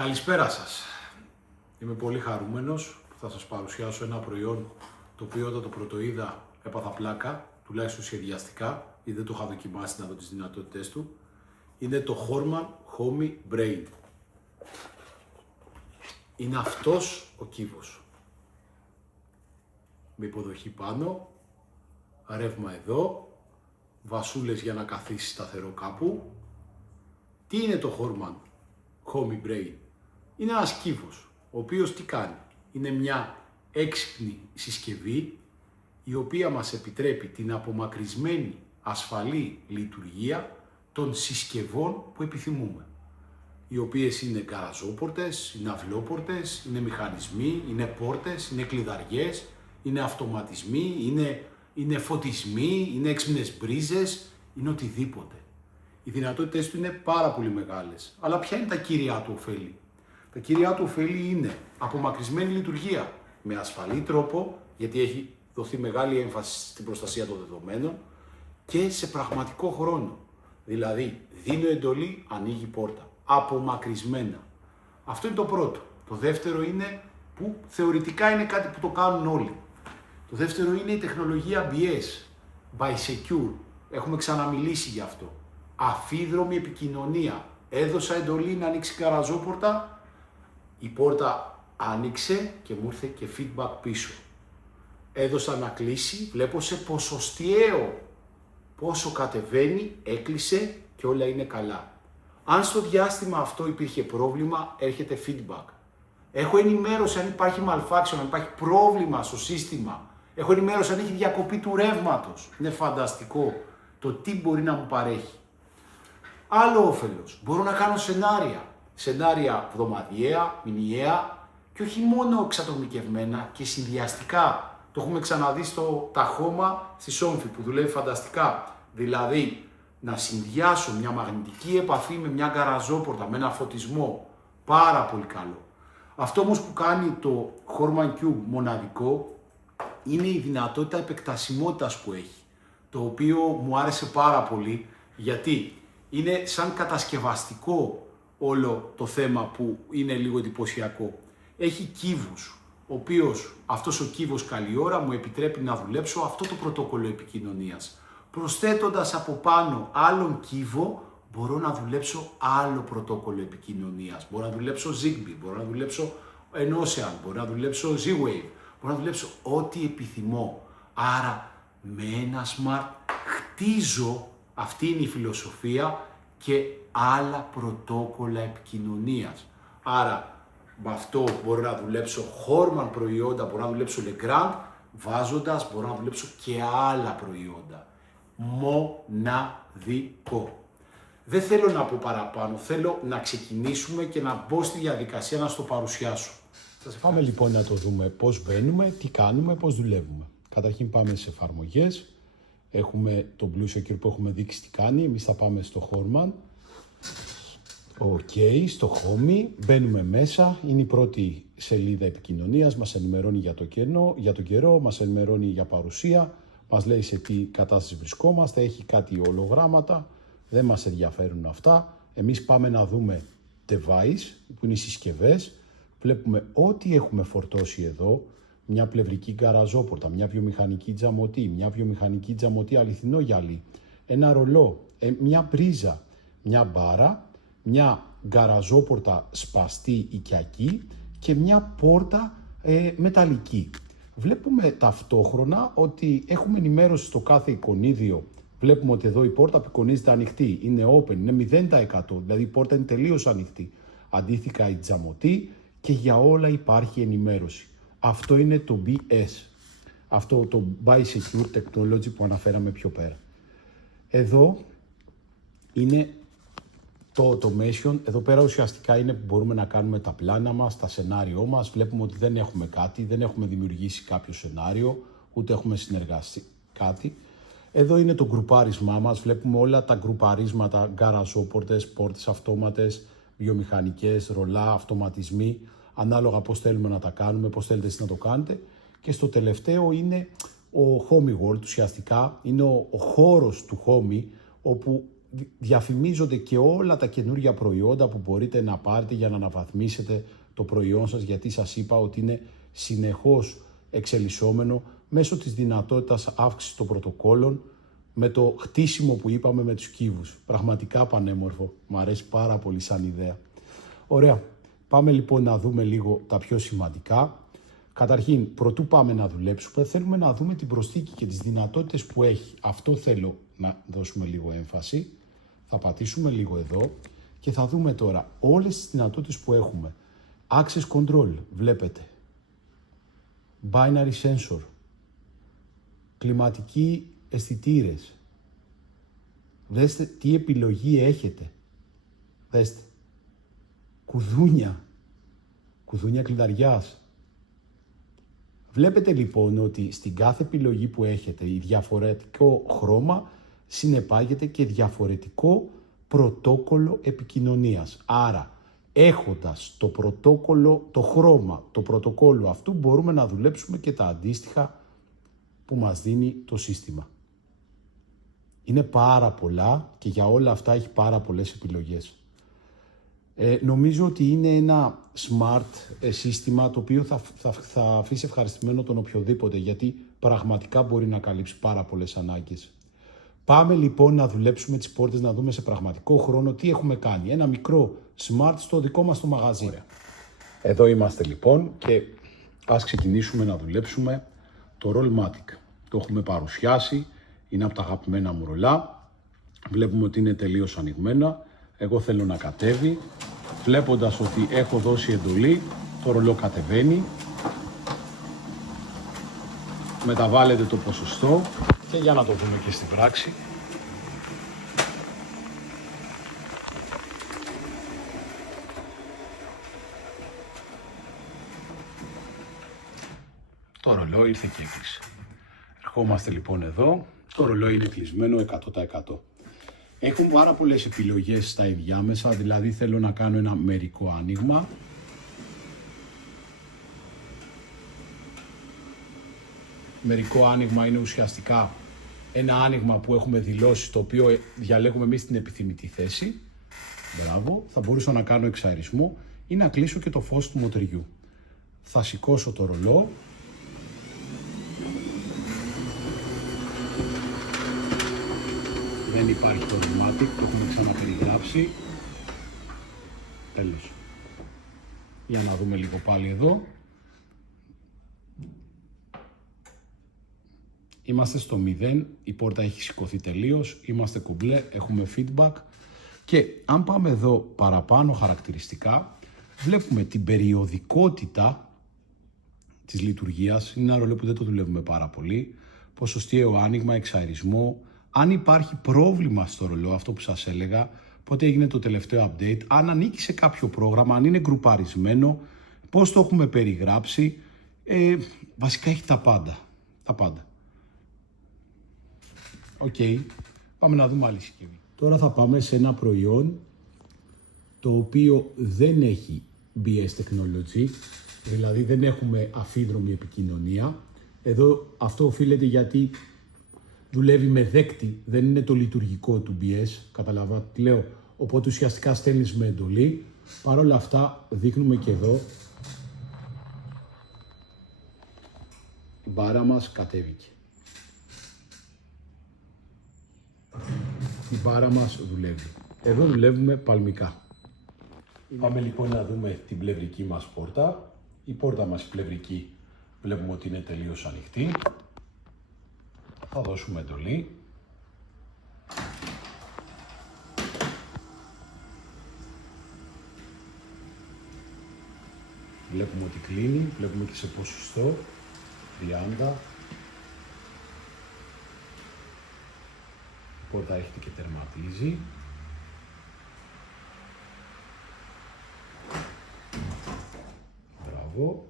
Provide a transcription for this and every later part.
Καλησπέρα σας. Είμαι πολύ χαρούμενος που θα σας παρουσιάσω ένα προϊόν το οποίο όταν το πρωτοείδα έπαθα πλάκα, τουλάχιστον σχεδιαστικά, γιατί δεν το είχα δοκιμάσει να δω τις δυνατότητες του. Είναι το Horman Homey Brain. Είναι αυτός ο κύβος. Με υποδοχή πάνω, ρεύμα εδώ, βασούλες για να καθίσει σταθερό κάπου. Τι είναι το Horman Homey Brain? Είναι ένας κύβος, ο οποίος τι κάνει? Είναι μια έξυπνη συσκευή η οποία μας επιτρέπει την απομακρυσμένη ασφαλή λειτουργία των συσκευών που επιθυμούμε. Οι οποίες είναι γκαραζόπορτες, είναι αυλόπορτες, είναι μηχανισμοί, είναι πόρτες, είναι κλειδαριές, είναι αυτοματισμοί, είναι φωτισμοί, είναι έξυπνες μπρίζες, είναι οτιδήποτε. Οι δυνατότητες του είναι πάρα πολύ μεγάλες. Αλλά ποια είναι τα κύρια του ωφέλη? Τα κύρια του ωφέλη είναι απομακρυσμένη λειτουργία με ασφαλή τρόπο, γιατί έχει δοθεί μεγάλη έμφαση στην προστασία των δεδομένων, και σε πραγματικό χρόνο. Δηλαδή, δίνω εντολή, ανοίγει πόρτα. Απομακρυσμένα. Αυτό είναι το πρώτο. Το δεύτερο είναι που θεωρητικά είναι κάτι που το κάνουν όλοι. Το δεύτερο είναι η τεχνολογία BS, Bisecure. Έχουμε ξαναμιλήσει γι' αυτό. Αφίδρομη επικοινωνία. Έδωσα εντολή να ανοίξει γκαραζόπορτα, η πόρτα άνοιξε και μου ήρθε και feedback πίσω. Έδωσα να κλείσει, βλέπω σε ποσοστιαίο πόσο κατεβαίνει, έκλεισε και όλα είναι καλά. Αν στο διάστημα αυτό υπήρχε πρόβλημα, έρχεται feedback. Έχω ενημέρωση αν υπάρχει malfunction, αν υπάρχει πρόβλημα στο σύστημα. Έχω ενημέρωση αν έχει διακοπή του ρεύματος. Είναι φανταστικό το τι μπορεί να μου παρέχει. Άλλο όφελος. Μπορώ να κάνω σενάρια. Σενάρια εβδομαδιαία, μηνιαία και όχι μόνο εξατομικευμένα και συνδυαστικά. Το έχουμε ξαναδεί στο Ταχώμα στη Σόμφη που δουλεύει φανταστικά. Δηλαδή, να συνδυάσω μια μαγνητική επαφή με μια γκαραζόπορτα, με ένα φωτισμό. Πάρα πολύ καλό. Αυτό όμως που κάνει το Horman Cube μοναδικό είναι η δυνατότητα επεκτασιμότητας που έχει. Το οποίο μου άρεσε πάρα πολύ, γιατί είναι σαν κατασκευαστικό όλο το θέμα που είναι λίγο εντυπωσιακό. Έχει κύβους, ο οποίος αυτός ο κύβος καλή ώρα μου επιτρέπει να δουλέψω αυτό το πρωτόκολλο επικοινωνίας. Προσθέτοντας από πάνω άλλον κύβο, μπορώ να δουλέψω άλλο πρωτόκολλο επικοινωνίας. Μπορώ να δουλέψω Zigbee, μπορώ να δουλέψω Enocean, μπορώ να δουλέψω Z-Wave, μπορώ να δουλέψω ό,τι επιθυμώ. Άρα με ένα smart χτίζω, αυτή είναι η φιλοσοφία, και άλλα πρωτόκολλα επικοινωνίας. Άρα με αυτό μπορώ να δουλέψω Horman προϊόντα, μπορώ να δουλέψω Legrand, βάζοντας μπορώ να δουλέψω και άλλα προϊόντα. Μοναδικό. Δεν θέλω να πω παραπάνω, θέλω να ξεκινήσουμε και να μπω στη διαδικασία να στο παρουσιάσω. Πάμε λοιπόν να το δούμε πώς μπαίνουμε, τι κάνουμε, πώς δουλεύουμε. Καταρχήν πάμε σε εφαρμογές. Έχουμε το Blue Secure που έχουμε δείξει τι κάνει. Εμείς θα πάμε στο Horman. Στο Homey. Μπαίνουμε μέσα. Είναι η πρώτη σελίδα επικοινωνίας. Μας ενημερώνει για το καιρό, μας ενημερώνει για παρουσία. Μας λέει σε τι κατάσταση βρισκόμαστε. Έχει κάτι ολογράμματα. Δεν μας ενδιαφέρουν αυτά. Εμείς πάμε να δούμε device, που είναι οι συσκευές. Βλέπουμε ό,τι έχουμε φορτώσει εδώ. Μια πλευρική γκαραζόπορτα, μια βιομηχανική τζαμωτή, μια βιομηχανική τζαμωτή αληθινό γυαλί, ένα ρολό, μια πρίζα, μια μπάρα, μια γκαραζόπορτα σπαστή οικιακή και μια πόρτα μεταλλική. Βλέπουμε ταυτόχρονα ότι έχουμε ενημέρωση στο κάθε εικονίδιο. Βλέπουμε ότι εδώ η πόρτα απεικονίζεται ανοιχτή, είναι open, είναι 0%, δηλαδή η πόρτα είναι τελείως ανοιχτή. Αντίστοιχα η τζαμωτή, και για όλα υπάρχει ενημέρωση. Αυτό είναι το BS, αυτό το Bisecure Technology που αναφέραμε πιο πέρα. Εδώ είναι το automation, εδώ πέρα ουσιαστικά είναι που μπορούμε να κάνουμε τα πλάνα μας, τα σενάριό μας. Βλέπουμε ότι δεν έχουμε κάτι, δεν έχουμε δημιουργήσει κάποιο σενάριο, ούτε έχουμε συνεργαστεί κάτι. Εδώ είναι το γκρουπάρισμά μας, βλέπουμε όλα τα γκρουπαρίσματα, γκαραζόπορτες, πόρτες αυτόματες, βιομηχανικές, ρολά, αυτοματισμοί, ανάλογα πώς θέλουμε να τα κάνουμε, πώς θέλετε εσείς να το κάνετε. Και στο τελευταίο είναι ο Homey World, ουσιαστικά είναι ο χώρος του Homey, όπου διαφημίζονται και όλα τα καινούργια προϊόντα που μπορείτε να πάρετε για να αναβαθμίσετε το προϊόν σας, γιατί σας είπα ότι είναι συνεχώς εξελισσόμενο μέσω της δυνατότητας αύξησης των πρωτοκόλων, με το χτίσιμο που είπαμε με τους κύβους. Πραγματικά πανέμορφο. Μου αρέσει πάρα πολύ σαν ιδέα. Ωραία. Πάμε λοιπόν να δούμε λίγο τα πιο σημαντικά. Καταρχήν, προτού πάμε να δουλέψουμε, θέλουμε να δούμε την προσθήκη και τις δυνατότητες που έχει. Αυτό θέλω να δώσουμε λίγο έμφαση. Θα πατήσουμε λίγο εδώ και θα δούμε τώρα όλες τις δυνατότητες που έχουμε. Access Control, βλέπετε. Binary Sensor. Κλιματικοί αισθητήρες. Δέστε τι επιλογή έχετε. Δέστε. Κουδούνια. Κουδούνια κλειδαριάς. Βλέπετε λοιπόν ότι στην κάθε επιλογή που έχετε η διαφορετικό χρώμα συνεπάγεται και διαφορετικό πρωτόκολλο επικοινωνίας. Άρα, έχοντας το πρωτόκολλο, το χρώμα, το πρωτοκόλλο αυτού, μπορούμε να δουλέψουμε και τα αντίστοιχα που μας δίνει το σύστημα. Είναι πάρα πολλά και για όλα αυτά έχει πάρα πολλές επιλογές. Νομίζω ότι είναι ένα smart σύστημα το οποίο θα αφήσει ευχαριστημένο τον οποιοδήποτε, γιατί πραγματικά μπορεί να καλύψει πάρα πολλές ανάγκες. Πάμε λοιπόν να δουλέψουμε τις πόρτες, να δούμε σε πραγματικό χρόνο τι έχουμε κάνει. Ένα μικρό smart στο δικό μας το μαγαζί. Ωραία. Εδώ είμαστε λοιπόν και ας ξεκινήσουμε να δουλέψουμε το Rollmatic. Το έχουμε παρουσιάσει, είναι από τα αγαπημένα μου ρολά. Βλέπουμε ότι είναι τελείως ανοιγμένα. Εγώ θέλω να κατέβει. Βλέποντας ότι έχω δώσει εντολή, το ρολό κατεβαίνει. Μεταβάλλεται το ποσοστό και για να το δούμε και στην πράξη. Το ρολό ήρθε και έκλεισε. Ερχόμαστε λοιπόν εδώ. Το ρολό είναι κλεισμένο 100%. Έχουν πάρα πολλές επιλογές στα ενδιάμεσα, δηλαδή θέλω να κάνω ένα μερικό άνοιγμα. Μερικό άνοιγμα είναι ουσιαστικά ένα άνοιγμα που έχουμε δηλώσει, το οποίο διαλέγουμε εμείς την επιθυμητή θέση. Μπράβο, θα μπορούσα να κάνω εξαερισμό ή να κλείσω και το φως του μοτριού. Θα σηκώσω το ρολό. Δεν υπάρχει το Rollmatic, το έχουμε ξαναπεριγράψει. Τέλος. Για να δούμε λίγο πάλι εδώ. Είμαστε στο 0, η πόρτα έχει σηκωθεί τελείως, είμαστε κουμπλέ, έχουμε feedback. Και αν πάμε εδώ παραπάνω χαρακτηριστικά, βλέπουμε την περιοδικότητα της λειτουργίας. Είναι ένα ρολό που δεν το δουλεύουμε πάρα πολύ. Ποσοστιαίο άνοιγμα, εξαερισμό. Αν υπάρχει πρόβλημα στο ρολό, αυτό που σας έλεγα, πότε έγινε το τελευταίο update, αν ανήκει σε κάποιο πρόγραμμα, αν είναι γκρουπαρισμένο, πώς το έχουμε περιγράψει, βασικά έχει τα πάντα. Τα πάντα. Οκ, πάμε να δούμε άλλη συσκευή. Τώρα θα πάμε σε ένα προϊόν το οποίο δεν έχει BS technology, δηλαδή δεν έχουμε αφίδρομη επικοινωνία. Εδώ αυτό οφείλεται γιατί δουλεύει με δέκτη, δεν είναι το λειτουργικό του BS, καταλαβαίνετε τι λέω, οπότε ουσιαστικά στέλνεις με εντολή. Παρ' όλα αυτά δείχνουμε και εδώ, η μπάρα μας κατέβηκε. Η μπάρα μας δουλεύει. Εδώ δουλεύουμε παλμικά. Πάμε λοιπόν να δούμε την πλευρική μας πόρτα. Η πόρτα μας πλευρική βλέπουμε ότι είναι τελείως ανοιχτή. Θα δώσουμε εντολή. Βλέπουμε ότι κλείνει, βλέπουμε και σε ποσοστό 30. Η πόρτα έρχεται και τερματίζει. Μπράβο.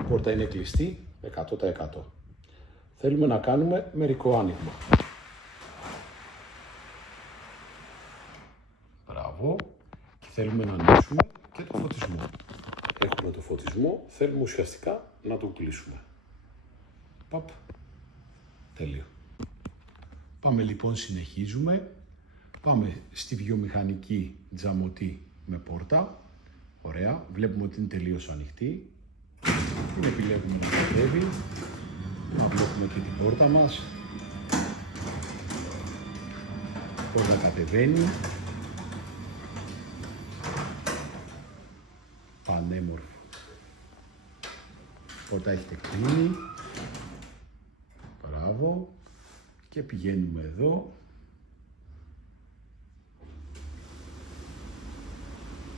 Η πόρτα είναι κλειστή 100%. Θέλουμε να κάνουμε μερικό άνοιγμα. Μπράβο. Και θέλουμε να ανοίξουμε και το φωτισμό. Έχουμε το φωτισμό, θέλουμε ουσιαστικά να το κλείσουμε. Παπ. Τέλειο. Πάμε λοιπόν, συνεχίζουμε. Πάμε στη βιομηχανική τζαμωτή με πόρτα. Ωραία, βλέπουμε ότι είναι τελείως ανοιχτή. Την επιλέγουμε να κατέβει. Να βλέπουμε και την πόρτα μας. Η πόρτα κατεβαίνει. Πανέμορφο. Η πόρτα έχετε κλείνει. Μπράβο. Και πηγαίνουμε εδώ.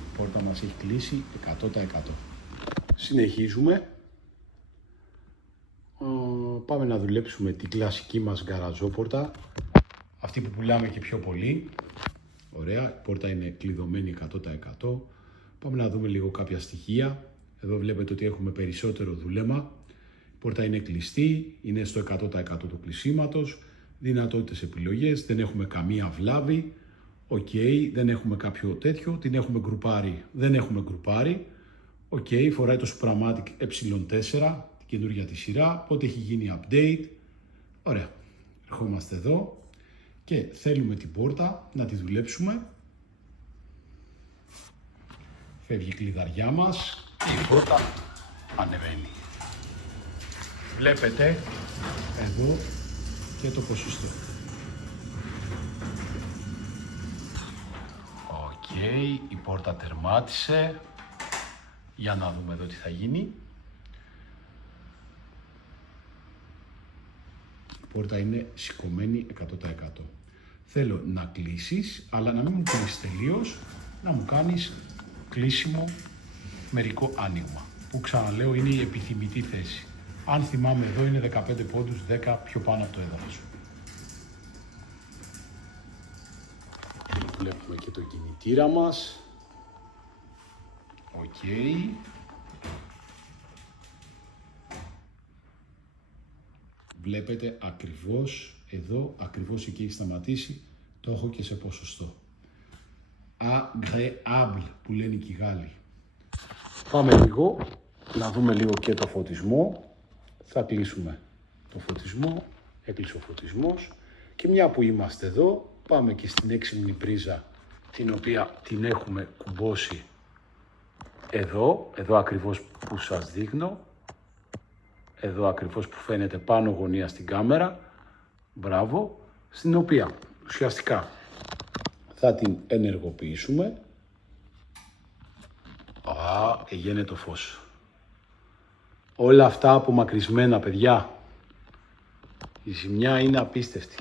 Η πόρτα μας έχει κλείσει 100%. Συνεχίζουμε. Πάμε να δουλέψουμε την κλασική μας γκαραζόπορτα. Αυτή που πουλάμε και πιο πολύ. Ωραία, η πόρτα είναι κλειδωμένη 100%. Πάμε να δούμε λίγο κάποια στοιχεία. Εδώ βλέπετε ότι έχουμε περισσότερο δούλεμα. Η πόρτα είναι κλειστή, είναι στο 100% του κλεισίματος. Δυνατότητες επιλογές, δεν έχουμε καμία βλάβη. Οκ, δεν έχουμε κάποιο τέτοιο. Την έχουμε γκρουπάρει, δεν έχουμε γκρουπάρει. Οκ, φοράει το Supramatic E4, την καινούργια τη σειρά, οπότε έχει γίνει update. Ωραία, ερχόμαστε εδώ και θέλουμε την πόρτα να τη δουλέψουμε. Φεύγει η κλειδαριά μας και η πόρτα ανεβαίνει. Βλέπετε εδώ και το ποσοστό. Οκ, η πόρτα τερμάτισε. Για να δούμε εδώ τι θα γίνει. Η πόρτα είναι σηκωμένη 100%. Θέλω να κλείσεις, αλλά να μην μου κλείσεις τελείως, να μου κάνεις κλείσιμο μερικό άνοιγμα, που ξαναλέω είναι η επιθυμητή θέση. Αν θυμάμαι εδώ είναι 15 πόντους, 10 πιο πάνω από το έδαφος. Βλέπουμε και το κινητήρα μας. Οκ. Βλέπετε ακριβώς εδώ, ακριβώς εκεί έχει σταματήσει, το έχω και σε ποσοστό. Agréable που λένε και οι Γάλλοι. Πάμε λίγο να δούμε λίγο και το φωτισμό. Θα κλείσουμε το φωτισμό, έκλεισε ο φωτισμός και μια που είμαστε εδώ πάμε και στην έξυπνη πρίζα, την οποία την έχουμε κουμπώσει εδώ ακριβώς που σας δείχνω, εδώ ακριβώς που φαίνεται πάνω γωνία στην κάμερα, μπράβο, στην οποία ουσιαστικά θα την ενεργοποιήσουμε. Έγινε το φως. Όλα αυτά απομακρυσμένα, παιδιά. Η ζημιά είναι απίστευτη.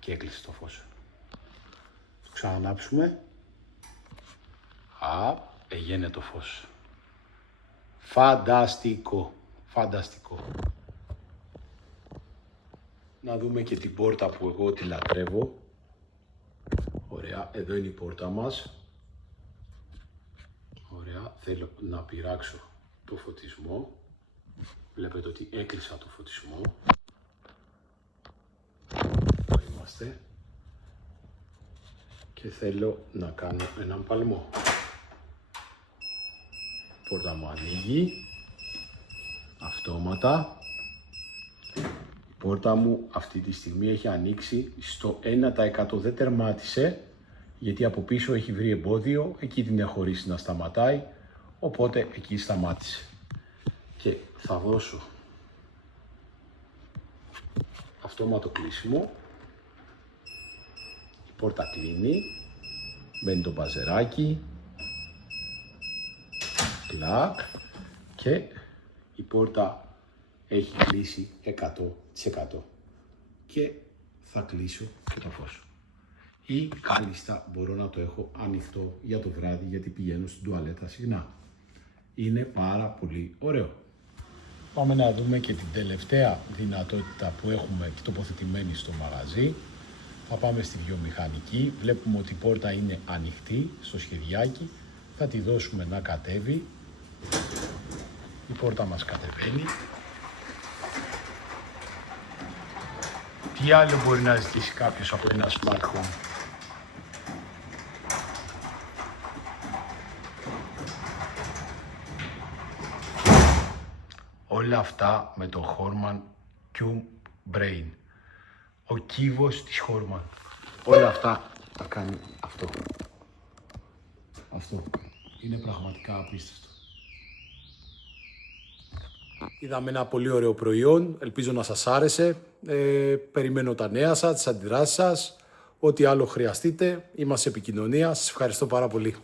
Και έκλεισε το φως. Το ξανανάψουμε. Έγινε το φως. Φανταστικό. Φανταστικό. Να δούμε και την πόρτα που εγώ τη λατρεύω. Ωραία, εδώ είναι η πόρτα μας. Ωραία, θέλω να πειράξω το φωτισμό. Βλέπετε ότι έκλεισα το φωτισμό. Εδώ είμαστε. Και θέλω να κάνω έναν παλμό. Η πόρτα μου ανοίγει. Αυτόματα. Η πόρτα μου αυτή τη στιγμή έχει ανοίξει στο 1%, δεν τερμάτισε, γιατί από πίσω έχει βρει εμπόδιο, εκεί την έχω χωρίσει να σταματάει, οπότε εκεί σταμάτησε. Και θα δώσω αυτόματο κλείσιμο, η πόρτα κλείνει, μπαίνει το μπαζεράκι, κλακ, και η πόρτα έχει κλείσει 100% και θα κλείσω και το φως. Ή κάλλιστα μπορώ να το έχω ανοιχτό για το βράδυ, γιατί πηγαίνω στην τουαλέτα συχνά. Είναι πάρα πολύ ωραίο. Πάμε να δούμε και την τελευταία δυνατότητα που έχουμε τοποθετημένη στο μαγαζί. Θα πάμε στη βιομηχανική. Βλέπουμε ότι η πόρτα είναι ανοιχτή στο σχεδιάκι. Θα τη δώσουμε να κατέβει. Η πόρτα μας κατεβαίνει. Τι άλλο μπορεί να ζητήσει κάποιος από ένα smart home? Όλα αυτά με τον Horman Q Brain. Ο κύβος της Horman. Όλα αυτά τα κάνει αυτό. Αυτό. Είναι πραγματικά απίστευτο. Είδαμε ένα πολύ ωραίο προϊόν. Ελπίζω να σας άρεσε. Περιμένω τα νέα σας, τις αντιδράσεις σας. Ό,τι άλλο χρειαστείτε. Είμαστε σε επικοινωνία. Σας ευχαριστώ πάρα πολύ.